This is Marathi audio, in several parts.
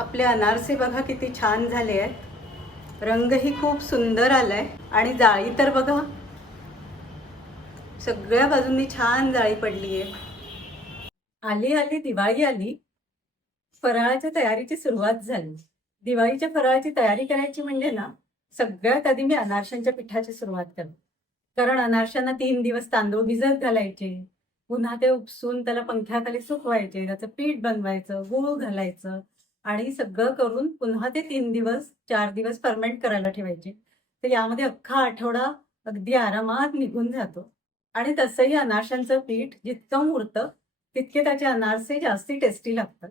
आपले अनारसे बघा किती छान झाले आहेत. रंगही खूप सुंदर आलाय. आणि जाळी तर बघा. सगळ्या बाजूंनी छान जाळी पडली आहे आली आली दिवाळी आली. फराळाच्या तयारीची सुरुवात झाली. दिवाळीच्या फराळाची तयारी करायची म्हणजे ना सगळ्यात आधी मी अनारशांच्या पिठाची सुरुवात करते. कारण अनारशांना तीन दिवस तांदूळ भिजत घालायचे. पुन्हा ते उपसून त्याला पंख्याखाली सुकवायचे. त्याचं पीठ बनवायचं गूळ घालायचं. आणि सगळं करून पुन्हा ते तीन दिवस चार दिवस फर्मेंट करायला ठेवायचे. तर यामध्ये अख्खा आठवडा अगदी आरामात निघून जातो. आणि तसंही अनारशांचं पीठ जितकं मुरतं तितके त्याचे अनारसे जास्ती टेस्टी लागतात.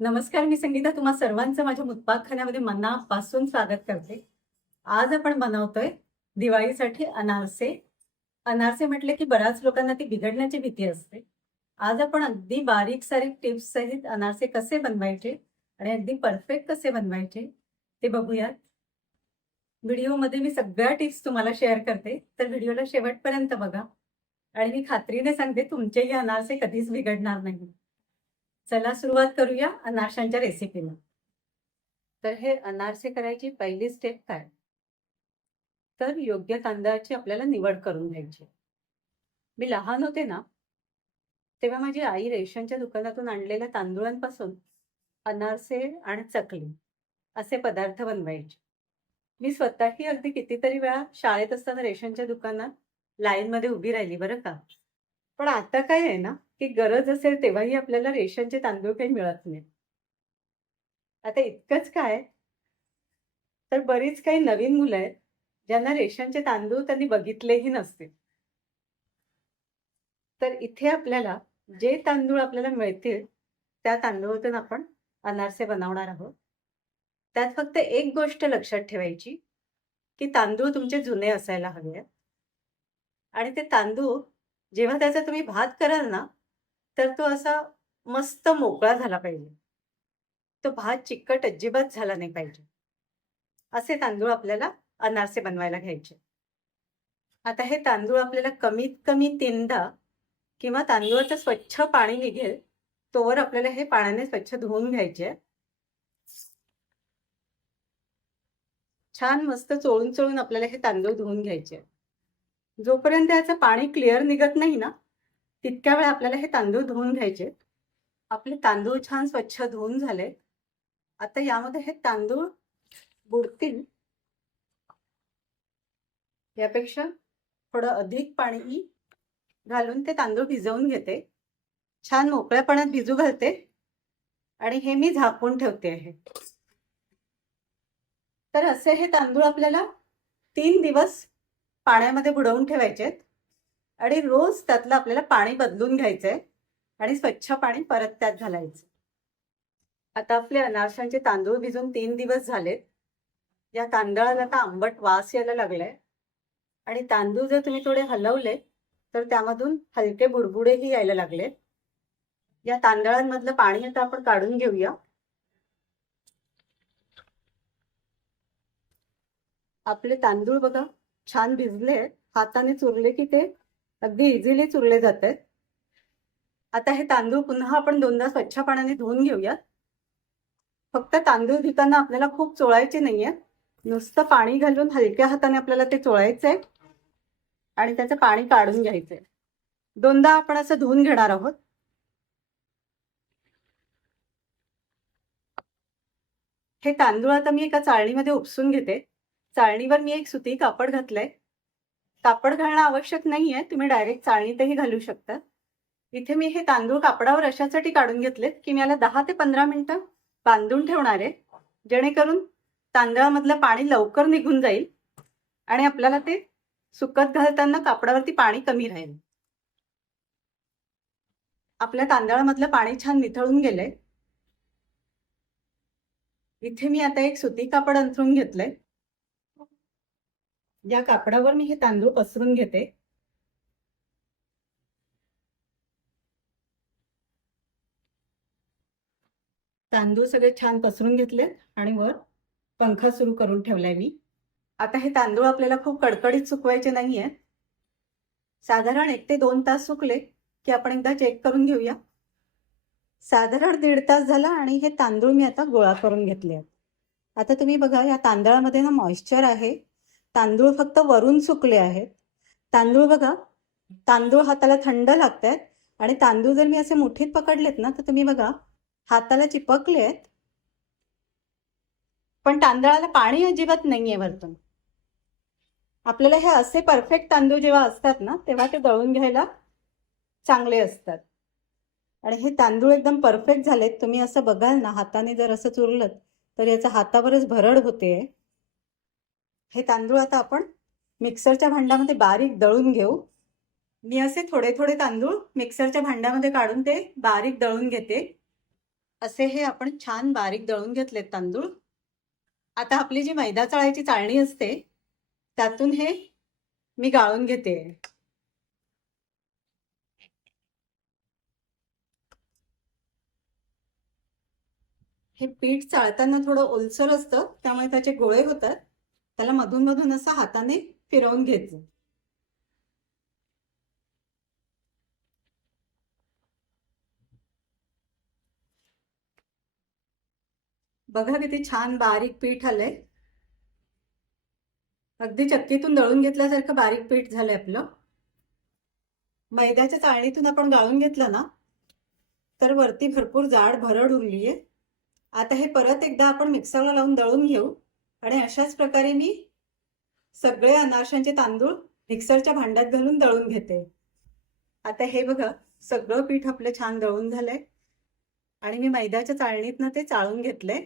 नमस्कार मी संगीता. तुम्हा सर्वांचं माझ्या मुतपाकखान्यामध्ये मनापासून स्वागत करते. आज आपण बनवतोय दिवाळीसाठी अनारसे. अनारसे म्हटले की बऱ्याच लोकांना ती बिघडण्याची भीती असते. आज आपण अगदी बारीक सारीक टिप्स सहित अनारसे कसे बनवायचे आणि अगदी परफेक्ट कसे बनवायचे ते बघूयात. व्हिडिओमध्ये मी सगळ्या टिप्स तुम्हाला शेअर करते तर व्हिडिओला शेवटपर्यंत बघा. आणि मी खात्रीने सांगते तुमचेही अनारसे कधीच बिघडणार नाही. चला सुरुवात करूया अनारशांच्या रेसिपीला तर हे अनारसे करायची पहिली स्टेप काय? तर योग्य तांदळाची आपल्याला निवड करून घ्यायची. मी लहान होते ना तेव्हा माझी आई रेशनच्या दुकानातून आणलेल्या तांदूळांपासून अनारसे आणि चकली असे पदार्थ बनवायचे. मी स्वतःही अगदी कितीतरी वेळा शाळेत असताना रेशनच्या दुकानात लाईनमध्ये उभी राहिली बरं का? पण आता काय आहे ना की गरज असेल तेव्हाही आपल्याला रेशनचे तांदूळ काही मिळत नाही. आता इतकंच काय? तर बरीच काही नवीन मुलं आहेत ज्यांना रेशनचे तांदूळ त्यांनी बघितलेही नसतील. तर इथे आपल्याला जे तांदूळ आपल्याला मिळतील त्या तांदूळातून आपण अनारसे बनवणार आहोत. त्यात फक्त एक गोष्ट लक्षात ठेवायची की तांदूळ तुमचे जुने असायला हवे आहेत आणि ते तांदूळ जेव्हा त्याचा तुम्ही भात कराल ना तर तो असा मस्त मोकळा झाला पाहिजे. तो भात चिकट अजिबात झाला नाही पाहिजे. असे तांदूळ आपल्याला अनारसे बनवायला घ्यायचे. आता हे तांदूळ आपल्याला कमीत कमी तीनदा किंवा तांदूळाचं स्वच्छ पाणी निघेल तोवर आपल्याला हे पाण्याने स्वच्छ धुवून घ्यायचे. छान मस्त चोळून चोळून आपल्याला हे तांदूळ धुवून घ्यायचे. जोपर्यंत याचं पाणी क्लिअर निघत नाही ना तितक्या वेळा आपल्याला हे तांदूळ धुवून घ्यायचे. आपले तांदूळ छान स्वच्छ धुवून झाले. आता यामध्ये हे तांदूळ बुडतील. यापेक्षा थोडं अधिक पाणी घालून ते तांदूळ भिजवून घेते. छान मोकळ्यापणात भिजू घालते. आणि हे मी झाकून ठेवते आहे. तर असे हे तांदूळ आपल्याला तीन दिवस पाण्यामध्ये बुडवून ठेवायचे आणि रोज त्यातलं आपल्याला पाणी बदलून घ्यायचंय. आणि स्वच्छ पाणी परत त्यात घालायचं. आता आपले अनारशांचे तांदूळ भिजून तीन दिवस झालेत. या तांदळाला आता आंबट वास यायला लागलाय. आणि तांदूळ जर तुम्ही थोडे हलवले तर त्यामधून हलके बुडबुडेही यायला लागले या तांदळांमधलं पाणी आता आपण काढून घेऊया. आपले तांदूळ बघा छान भिजले हाताने चुरले की ते अगदी इझिली चुरले जात आहेत आता हे तांदूळ पुन्हा आपण दोनदा स्वच्छ पाण्याने धुवून घेऊयात. फक्त तांदूळ धुताना आपल्याला खूप चोळायचे नाहीये. नुसतं पाणी घालून हलक्या हाताने आपल्याला ते चोळायचंय. आणि त्याचं पाणी काढून घ्यायचंय. दोनदा आपण असं धुवून घेणार आहोत. हे तांदूळ आता मी एका चाळणीमध्ये उपसून घेते. चाळणीवर मी एक सुती कापड घातलंय. कापड घालणं आवश्यक नाहीये. तुम्ही डायरेक्ट चाळणीतही घालू शकता. इथे मी हे तांदूळ कापडावर अशासाठी काढून घेतलेत की मी याला दहा ते पंधरा मिनिटं बांधून ठेवणार आहे. जेणेकरून तांदळामधलं पाणी लवकर निघून जाईल आणि आपल्याला ते सुकत घालताना कापडावरती पाणी कमी राहील. आपल्या तांदळामधलं पाणी छान निथळून गेलंय. इथे मी आता एक सुती कापड अंथरून घेतलंय. या कापडावर मी हे तांदूळ पसरून घेते. तांदूळ सगळे छान पसरून घेतलेत आणि वर पंखा सुरू करून ठेवलाय मी. आता हे तांदूळ आपल्याला खूप कडकडीत सुकवायचे नाहीये. साधारण एक ते दोन तास सुकले की आपण एकदा चेक करून घेऊया. साधारण दीड तास झाला आणि हे तांदूळ मी आता गोळा करून घेतले आहेत. आता तुम्ही बघा या तांदळामध्ये ना मॉइश्चर आहे. तांदूळ फक्त वरून सुकले आहेत. तांदूळ बघा तांदूळ हाताला थंड लागत आहेत आणि तांदूळ जर मी असे मुठीत पकडलेत ना तर तुम्ही बघा हाताला चिपकले आहेत. पण तांदळाला पाणी अजिबात नाही आहे वरतून. आपल्याला हे असे परफेक्ट तांदूळ जेव्हा असतात ना तेव्हा ते दळून घ्यायला चांगले असतात. आणि हे तांदूळ एकदम परफेक्ट झालेत. तुम्ही असं बघाल ना हाताने जर असं चुरलं तर याचा हातावरच भरड होते. हे तांदूळ आता आपण मिक्सरच्या भांड्यामध्ये बारीक दळून घेऊ. मी असे थोडे थोडे तांदूळ मिक्सरच्या भांड्यामध्ये काढून ते बारीक दळून घेते. असे हे आपण छान बारीक दळून घेतलेत तांदूळ. आता आपली जी मैदा चाळायची चाळणी असते त्यातून हे मी गाळून घेते. हे पीठ चाळताना थोडं ओलसर असतं त्यामुळे त्याचे गोळे होतात. त्याला मधून मधून असं हाताने फिरवून घ्यायचं. बघा किती छान बारीक पीठ आलंय. अगदी चक्कीतून दळून घेतल्यासारखं बारीक पीठ झालंय आपलं. मैद्याच्या चाळणीतून आपण गाळून घेतलं ना तर वरती भरपूर जाड भरड उरली आहे आता हे परत एकदा आपण मिक्सरला लावून दळून घेऊ आणि अशाच प्रकारे मी सगळे अनारशांचे तांदूळ मिक्सरच्या भांड्यात घालून दळून घेते. आता हे बघा सगळं पीठ आपलं छान दळून झालंय. आणि मी मैद्याच्या चाळणीतनं ते चाळून घेतलंय.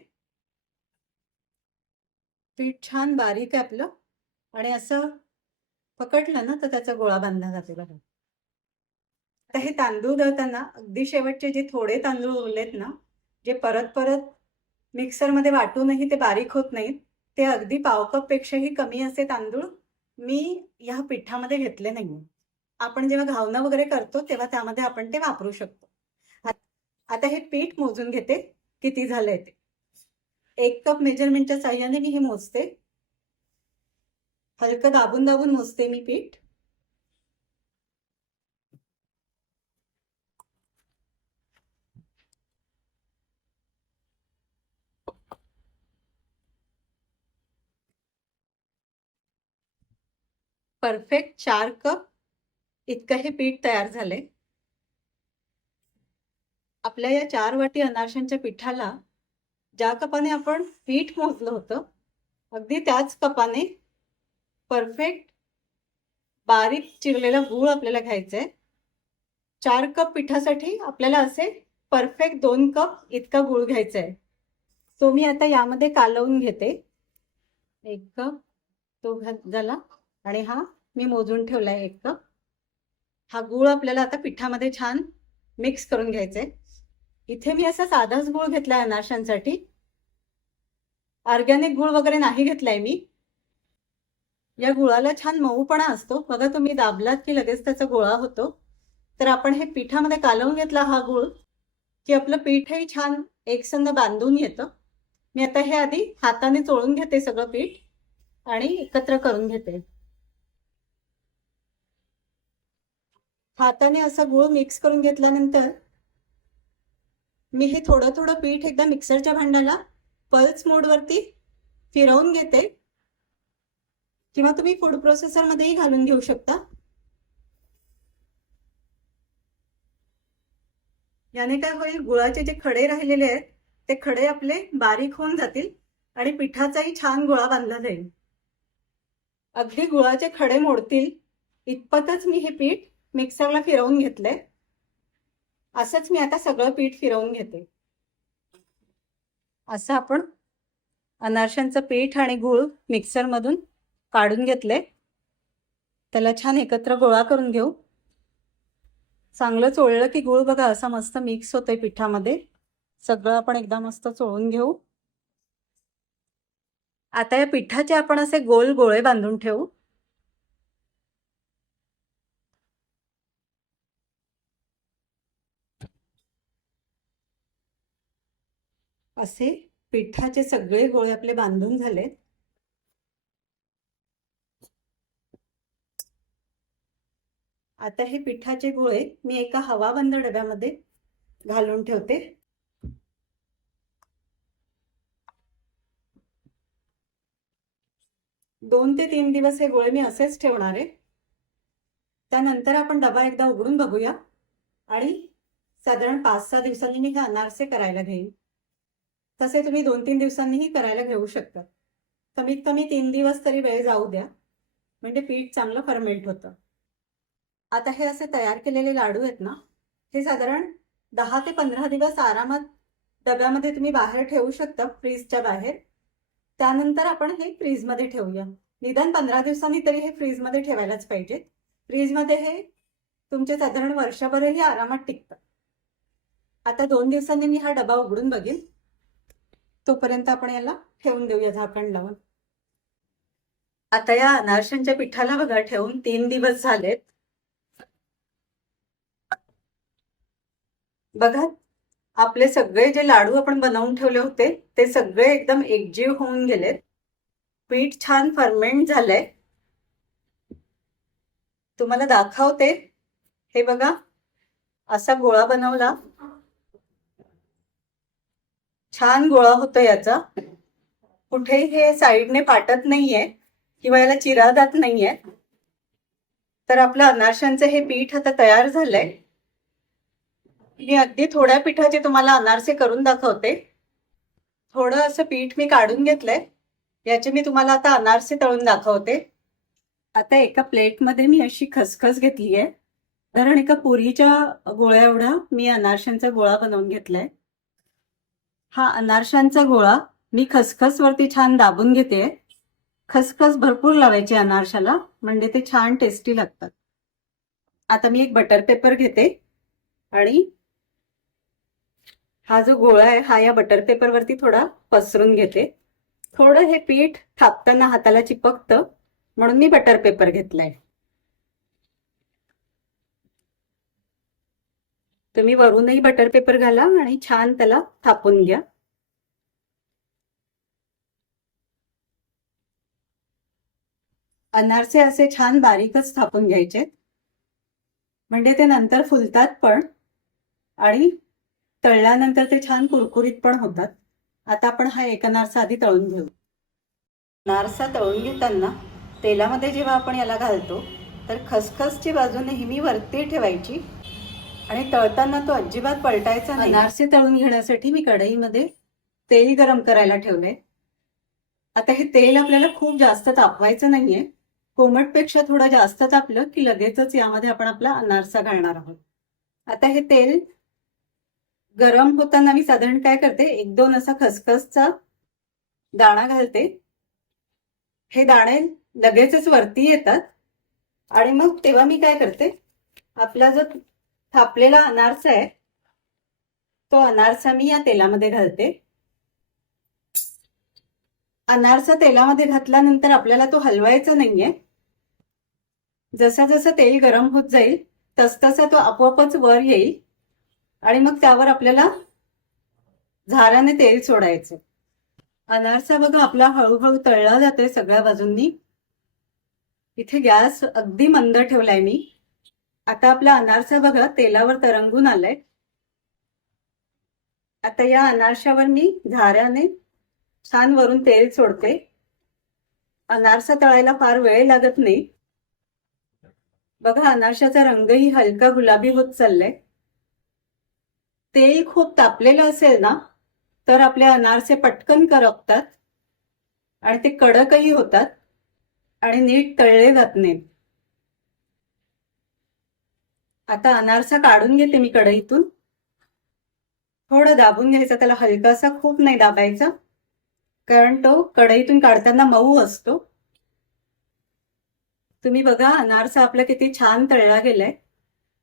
पीठ छान बारीक आहे आपलं. आणि असं पकडलं ना तर त्याचा गोळा बांधला जातो बघा. आता हे तांदूळ दळताना अगदी शेवटचे जे थोडे तांदूळ उरलेत ना जे परत परत मिक्सरमध्ये वाटूनही ते बारीक होत नाहीत ते अगदी पाव कपपेक्षाही कमी असे तांदूळ मी ह्या पिठामध्ये घेतले नाही. आपण जेव्हा घावणं वगैरे करतो तेव्हा त्यामध्ये आपण ते वापरू शकतो. आता हे पीठ मोजून घेते किती झालंय ते. एक कप मेजरमेंटच्या साह्याने मी हे मोजते. हलकं दाबून दाबून मोजते मी पीठ. परफेक्ट चार कप इतकं हे पीठ तयार झाले. आपल्या या चार वाटी अनारशांच्या पिठाला ज्या कपाने आपण पीठ मोजलं होतं अगदी त्याच कपाने परफेक्ट बारीक चिरलेला गूळ आपल्याला घ्यायचा आहे चार कप पिठासाठी आपल्याला असे परफेक्ट दोन कप इतका गूळ घ्यायचा आहे तो मी आता यामध्ये कालवून घेते. एक कप तो झाला. आणि हा मी मोजून ठेवलाय एक कप. हा गूळ आपल्याला आता पिठामध्ये छान मिक्स करून घ्यायचा आहे इथे मी असा साधाच गूळ घेतलाय अनारशांसाठी. ऑर्गॅनिक गूळ वगैरे नाही घेतलाय मी. या गुळाला छान मऊपणा असतो. बघा तुम्ही दाबलात की लगेच त्याचा गोळा होतो. तर आपण हे पिठामध्ये कालवून घेतला हा गूळ की आपलं पीठही छान एकसंध बांधून येतं मी आता हे आधी हाताने चोळून घेते सगळं पीठ आणि एकत्र करून घेते. हाताने असं गूळ मिक्स करून घेतल्यानंतर मी हे थोडं थोडं पीठ एकदा मिक्सरच्या भांड्याला पल्स मोडवरती फिरवून घेते. किंवा तुम्ही फूड प्रोसेसरमध्येही घालून घेऊ शकता. याने काय होईल गुळाचे जे खडे राहिलेले आहेत ते खडे आपले बारीक होऊन जातील आणि पिठाचाही छान गोळा बांधला जाईल. अगदी गुळाचे खडे मोडतील इतपतच मी हे पीठ मिक्सरला फिरवून घेतलंय. असंच मी आता सगळं पीठ फिरवून घेते. असं आपण अनारशांचं पीठ आणि गूळ मिक्सरमधून काढून घेतले. त्याला छान एकत्र गोळा करून घेऊ. चांगलं चोळलं की गूळ बघा असा मस्त मिक्स होतोय पिठामध्ये. सगळं आपण एकदा मस्त चोळून घेऊ. आता या पिठाचे आपण असे गोल गोळे बांधून ठेवू. असे पिठाचे सगळे गोळे आपले बांधून झालेत. आता हे पिठाचे गोळे मी एका हवाबंद डब्यामध्ये घालून ठेवते. दोन ते तीन दिवस हे गोळे मी असेच ठेवणार आहे. त्यानंतर आपण डबा एकदा उघडून बघूया आणि साधारण पाच सहा दिवसांनी मी हे अनारसे करायला घेईन. तसे तुम्ही दोन तीन दिवसांनीही करायला घेऊ शकता. कमीत कमी तीन दिवस तरी वेळ जाऊ द्या. म्हणजे पीठ चांगलं फर्मेंट होतं. आता हे असे तयार केलेले लाडू आहेत ना हे साधारण दहा ते पंधरा दिवस आरामात डब्यामध्ये तुम्ही बाहेर ठेवू शकता फ्रीजच्या बाहेर. त्यानंतर आपण हे फ्रीजमध्ये ठेवूया. निदान पंधरा दिवसांनी तरी हे फ्रीजमध्ये ठेवायलाच पाहिजेत. फ्रीजमध्ये हे तुमचे साधारण वर्षभरही आरामात टिकतं. आता दोन दिवसांनी मी हा डबा उघडून बघेन. तोपर्यंत आपण याला ठेवून देऊया झाकण लावून. आता या अनारशांच्या पिठाला बघा ठेवून तीन दिवस झालेत. बघा आपले सगळे जे लाडू आपण बनवून ठेवले होते ते सगळे एकदम एकजीव होऊन गेलेत. पीठ छान फर्मेंट झालंय. तुम्हाला दाखवते. हे बघा असा गोळा बनवला. छान गोळा होतो याचा. कुठेही हे साईडने पाटत नाहीये किंवा याला चिरा जात नाहीये. तर आपलं अनारशांचं हे पीठ आता तयार झालंय. मी अगदी थोड्या पिठाचे तुम्हाला अनारसे करून दाखवते. थोडं असं पीठ मी काढून घेतलंय. याचे मी तुम्हाला आता अनारसे तळून दाखवते. आता एका प्लेटमध्ये मी अशी खसखस घेतली आहे कारण एका पुरीच्या गोळ्या एवढा मी अनारशांचा गोळा बनवून घेतलाय. हा अनारशांचा गोळा मी खसखसवरती छान दाबून घेते. खसखस भरपूर लावायची अनारशाला म्हणजे ते छान टेस्टी लागतात. आता मी एक बटर पेपर घेते आणि हा जो गोळा आहे हा या बटर पेपरवरती थोडा पसरून घेते. थोडं हे पीठ थापताना हाताला चिपकतं म्हणून मी बटर पेपर घेतलाय. तुम्ही वरूनही बटर पेपर घाला आणि छान त्याला थापून घ्या. अनारसे असे छान बारीकच थापून घ्यायचे म्हणजे ते नंतर फुलतात पण. आणि तळल्यानंतर ते छान कुरकुरीत पण होतात. आता आपण हा एक अनारसा आधी तळून घेऊ. अनारसा तळून घेताना तेलामध्ये जेव्हा आपण याला घालतो तर खसखसची बाजू नेहमी वरती ठेवायची आणि तळताना तो अजिबात पलटायचा नाही. अनारसे तळून घेण्यासाठी मी कढईमध्ये तेल गरम करायला ठेवलंय. आता हे तेल आपल्याला खूप जास्त तापवायचं नाहीये. कोमटपेक्षा थोडं जास्त तापलं की लगेचच यामध्ये आपण आपला अनारसा घालणार आहोत. आता हे तेल गरम होताना मी साधारण काय करते एक दोन असा खसखसचा दाणा घालते. हे दाणे लगेचच वरती येतात. आणि मग तेव्हा मी काय करते आपला जो थापलेला अनारसा आहे तो अनारसा मी या तेलामध्ये घालते. अनारसा तेलामध्ये घातल्यानंतर आपल्याला तो हलवायचा नाहीये. जसा जसं तेल गरम होत जाईल तसतसा तो आपोआपच वर येईल. आणि मग त्यावर आपल्याला झाराने तेल सोडायचं. अनारसा बघा आपला हळूहळू तळला जातोय सगळ्या बाजूंनी. इथे गॅस अगदी मंद ठेवलाय मी. आता आपला अनारसा बघा तेलावर तरंगून आलाय. आता या अनारशावर मी झाऱ्याने छान वरून तेल सोडते. अनारसा तळायला फार वेळ लागत नाही. बघा अनारशाचा रंगही हलका गुलाबी होत चाललाय. तेल खूप तापलेलं असेल ना तर आपले अनारसे पटकन करपतात आणि ते कडकही होतात आणि नीट तळले जात नाहीत. आता अनारसा काढून घेते मी कढईतून. थोडं दाबून घ्यायचा त्याला हलकासा खूप नाही दाबायचा कारण तो कढईतून काढताना मऊ असतो. तुम्ही बघा अनारसा आपला किती छान तळला गेलाय.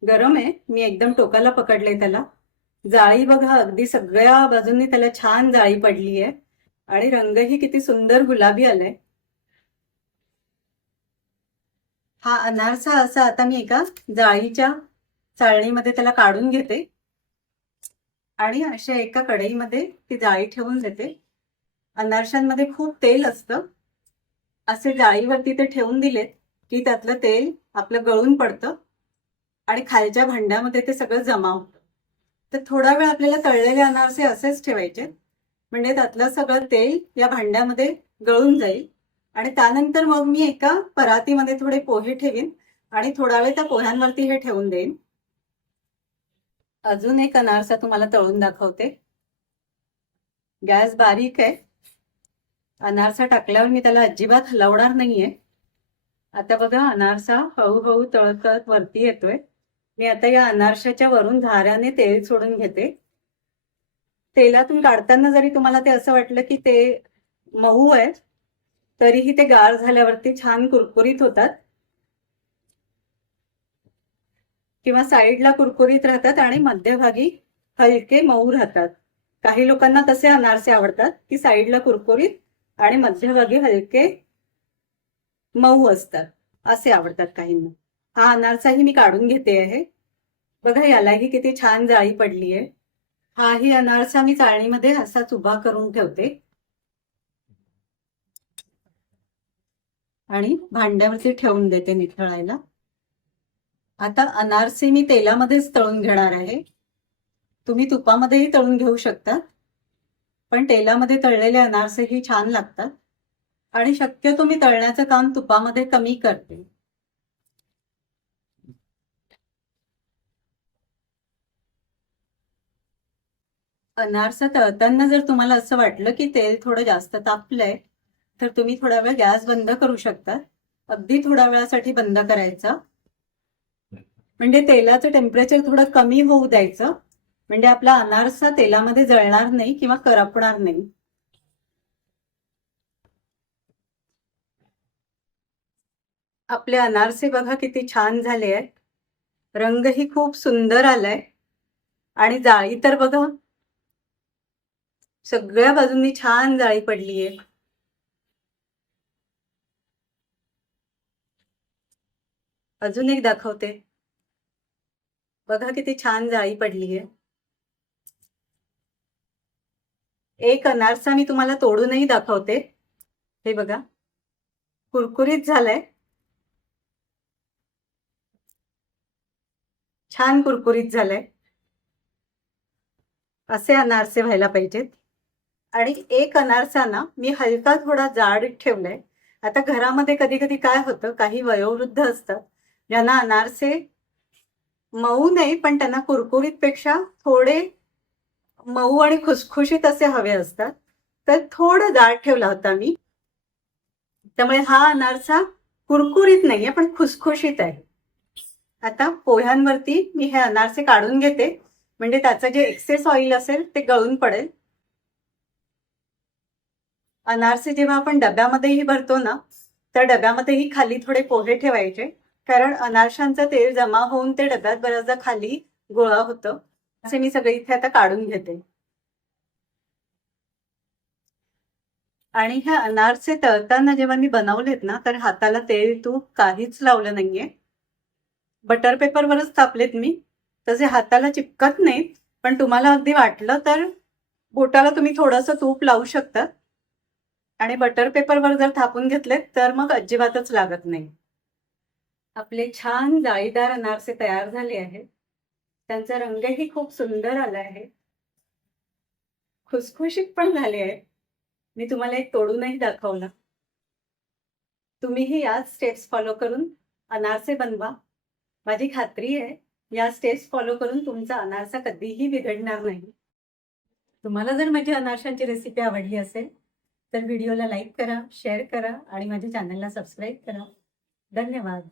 गरम आहे मी एकदम टोकाला पकडले त्याला. जाळी बघा अगदी सगळ्या बाजूंनी त्याला छान जाळी पडली आहे आणि रंगही किती सुंदर गुलाबी आलाय. हा अनारसा असा आता मी एका जाळीच्या चाळणीमध्ये त्याला काढून घेते. आणि अशा एका कढईमध्ये ती जाळी ठेवून देते. अनारशांमध्ये खूप तेल असतं. असे जाळीवरती ते ठेवून दिलेत की त्यातलं तेल आपलं गळून पडतं. आणि खालच्या भांड्यामध्ये ते सगळं जमा होतं तर थोडा वेळ आपल्याला तळलेले अनारसे असेच ठेवायचे. म्हणजे त्यातलं सगळं तेल या भांड्यामध्ये गळून जाईल. आणि त्यानंतर मग मी एका परातीमध्ये थोडे पोहे ठेवीन. आणि थोडा वेळ त्या पोह्यांवरती हे ठेवून देईन. अजून एक अनारसा तुम्हाला तळून दाखवते. गॅस बारीक आहे. अनारसा टाकल्यावर मी त्याला अजिबात हलवणार नाहीये. आता बघा अनारसा हळूहळू तळत तळत वरती येतोय. मी आता या अनारशाच्या वरून धाऱ्याने तेल सोडून घेते. तेलातून काढताना जरी तुम्हाला ते असं वाटलं की ते मऊ आहे तरीही ते गार झाल्यावरती छान कुरकुरीत होतात. किंवा साईडला कुरकुरीत राहतात आणि मध्यभागी हलके मऊ राहतात. काही लोकांना तसे अनारसे आवडतात की साईडला कुरकुरीत आणि मध्यभागी हलके मऊ असतात असे आवडतात काहींना. हा अनारसाही मी काढून घेते आहे. बघा यालाही किती छान जाळी पडली आहे. हाही अनारसा मी चाळणीमध्ये असाच उभा करून ठेवते. आणि भांड्यावरती ठेवून देते निथळायला. आता अनारसे मी तेलामध्येच तळून घेणार आहे. तुम्ही तुपामध्येही तळून घेऊ शकता. पण तेलामध्ये तळलेले अनारसेही छान लागतात. आणि शक्यतो मी तळण्याचं काम तुपामध्ये कमी करते. अनारसा तळताना जर तुम्हाला असं वाटलं की तेल थोडं जास्त तापलंय तर तुम्ही थोडा वेळ गॅस बंद करू शकता. अगदी थोड्या वेळासाठी बंद करायचा. म्हणजे तेलाचं टेम्परेचर थोडं कमी होऊ द्यायचं. म्हणजे आपला अनारसा तेलामध्ये जळणार नाही किंवा करपणार नाही. आपले अनारसे बघा किती छान झाले आहेत. रंगही खूप सुंदर आलाय. आणि जाळी तर बघा सगळ्या बाजूंनी छान जाळी पडली आहे अजून एक दाखवते. बघा किती छान जाळी पडली आहे एक अनारसा मी तुम्हाला तोडूनही दाखवते. हे बघा. कुरकुरीत झालंय. छान कुरकुरीत झालंय. असे अनारसे व्हायला पाहिजेत. आणि एक अनारसा ना मी हलका थोडा जाड ठेवलाय. आता घरामध्ये कधी कधी काय होतं काही वयोवृद्ध असतात ज्यांना अनारसे मऊ नाही पण त्यांना कुरकुरीत पेक्षा थोडे मऊ आणि खुसखुशीत असे हवे असतात. तर थोडं जाड ठेवला होता मी. त्यामुळे हा अनारसा कुरकुरीत नाहीये पण खुसखुशीत आहे. आता पोह्यांवरती मी हे अनारसे काढून घेते. म्हणजे त्याचं जे एक्सेस ऑइल असेल ते गळून पडेल. अनारसे जेव्हा आपण डब्यामध्येही भरतो ना तर डब्यामध्येही खाली थोडे पोहे ठेवायचे. कारण अनारशांचं तेल जमा होऊन ते डब्यात बऱ्याचदा खाली गोळा होतं. असे मी सगळे इथे आता काढून घेते. आणि ह्या अनारसे तळताना जेव्हा मी बनवलेत ना तर हाताला तेल तूप काहीच लावलं नाहीये. बटर पेपरवरच तापलेत मी. तसे हाताला चिपकत नाहीत. पण तुम्हाला अगदी वाटलं तर बोटाला तुम्ही थोडंसं तूप लावू शकता आणि बटर पेपरवर जर थापून घेतलेत तर मग अजिबातच लागत नाही. आपले छान जाळीदार अनारसे तयार झाले आहेत. त्यांचा रंगही खूप सुंदर आला आहे. खुसखुशीत पण झाले आहेत. मी तुम्हाला एक तोडूनही दाखवला. तुम्हीही याच स्टेप्स फॉलो करून अनारसे बनवा. माझी खात्री आहे या स्टेप्स फॉलो करून तुमचा अनारसा कधीही बिघडणार नाही. तुम्हाला जर माझी अनारशांची रेसिपी आवडली असेल तर व्हिडिओला लाईक करा शेअर करा आणि माझ्या चॅनलला सबस्क्राईब करा. धन्यवाद.